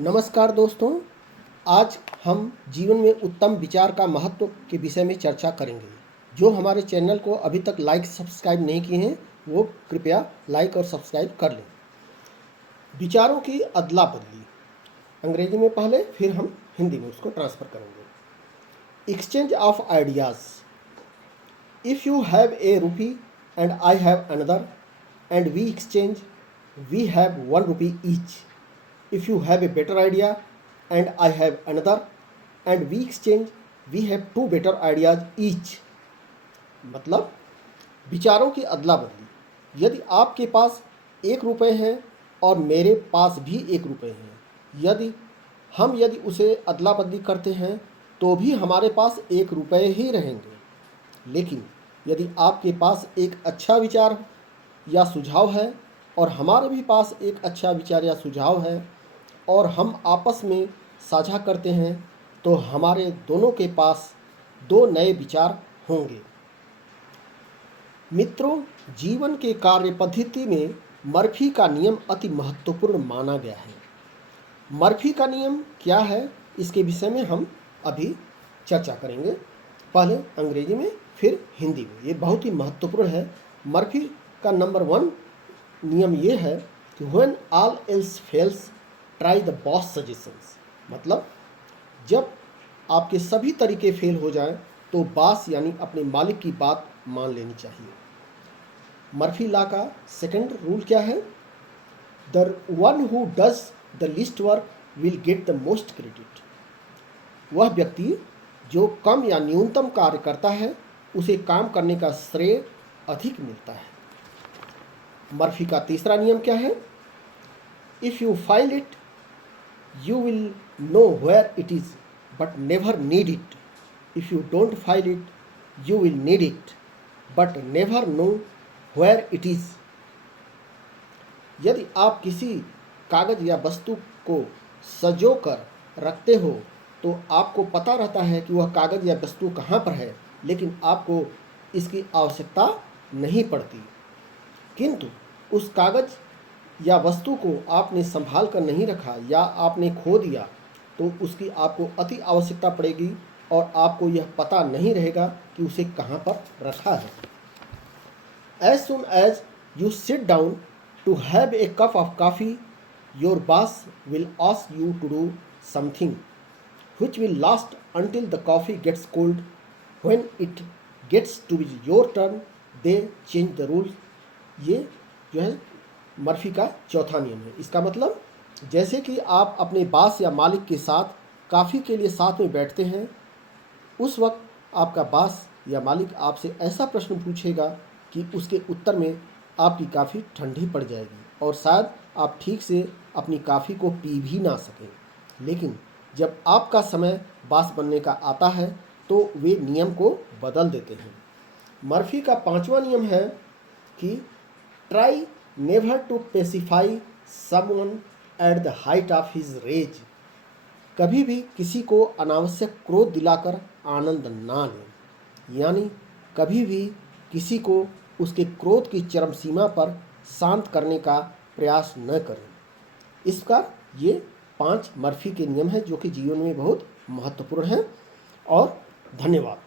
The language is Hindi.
नमस्कार दोस्तों, आज हम जीवन में उत्तम विचार का महत्व के विषय में चर्चा करेंगे। जो हमारे चैनल को अभी तक लाइक सब्सक्राइब नहीं किए हैं वो कृपया लाइक और सब्सक्राइब कर लें। विचारों की अदला बदली, अंग्रेजी में पहले फिर हम हिंदी में उसको ट्रांसफ़र करेंगे। Exchange of ideas. If you have a rupee and I have another and we exchange, we have 1 rupee each. If you have a better idea and I have another and we exchange, we have 2 better ideas each. मतलब विचारों की अदला बदली। यदि आपके पास 1 रुपये है और मेरे पास भी 1 रुपये है, यदि उसे अदला बदली करते हैं तो भी हमारे पास 1 रुपये ही रहेंगे। लेकिन यदि आपके पास एक अच्छा विचार या सुझाव है और हमारे भी पास एक अच्छा विचार या सुझाव है और हम आपस में साझा करते हैं तो हमारे दोनों के पास 2 नए विचार होंगे। मित्रों, जीवन के कार्य पद्धति में मर्फी का नियम अति महत्वपूर्ण माना गया है। मर्फी का नियम क्या है, इसके विषय में हम अभी चर्चा करेंगे। पहले अंग्रेजी में फिर हिंदी में। ये बहुत ही महत्वपूर्ण है। मर्फी का नंबर 1 नियम ये है कि when all else fails try the boss suggestions. मतलब जब आपके सभी तरीके फेल हो जाएं तो बॉस यानी अपने मालिक की बात मान लेनी चाहिए। मर्फी लॉ का सेकंड रूल क्या है? The one who does the least work will get the most credit. वह व्यक्ति जो कम या न्यूनतम कार्य करता है उसे काम करने का श्रेय अधिक मिलता है। मर्फी का तीसरा नियम क्या है? If you find it you will know where it is but never need it. If you don't find it you will need it but never know where it is. यदि आप किसी कागज़ या वस्तु को सजो कर रखते हो तो आपको पता रहता है कि वह कागज़ या वस्तु कहाँ पर है, लेकिन आपको इसकी आवश्यकता नहीं पड़ती। किंतु उस कागज़ या वस्तु को आपने संभाल कर नहीं रखा या आपने खो दिया तो उसकी आपको अति आवश्यकता पड़ेगी और आपको यह पता नहीं रहेगा कि उसे कहाँ पर रखा है। As soon as you sit down to have a cup of coffee, your boss will ask you to do something which will last until the coffee gets cold. When it gets to be your turn, they change the rules. ये जो है मर्फी का चौथा नियम है। इसका मतलब जैसे कि आप अपने बॉस या मालिक के साथ कॉफ़ी के लिए साथ में बैठते हैं, उस वक्त आपका बॉस या मालिक आपसे ऐसा प्रश्न पूछेगा कि उसके उत्तर में आपकी कॉफ़ी ठंडी पड़ जाएगी और शायद आप ठीक से अपनी कॉफ़ी को पी भी ना सकें। लेकिन जब आपका समय बॉस बनने का आता है तो वे नियम को बदल देते हैं। मर्फी का पांचवा नियम है कि try never to pacify someone at the height of his rage. कभी भी किसी को अनावश्यक क्रोध दिलाकर आनंद ना लें, यानी कभी भी किसी को उसके क्रोध की चरम सीमा पर शांत करने का प्रयास न करें। इसका ये 5 मर्फी के नियम हैं जो कि जीवन में बहुत महत्वपूर्ण हैं। और धन्यवाद।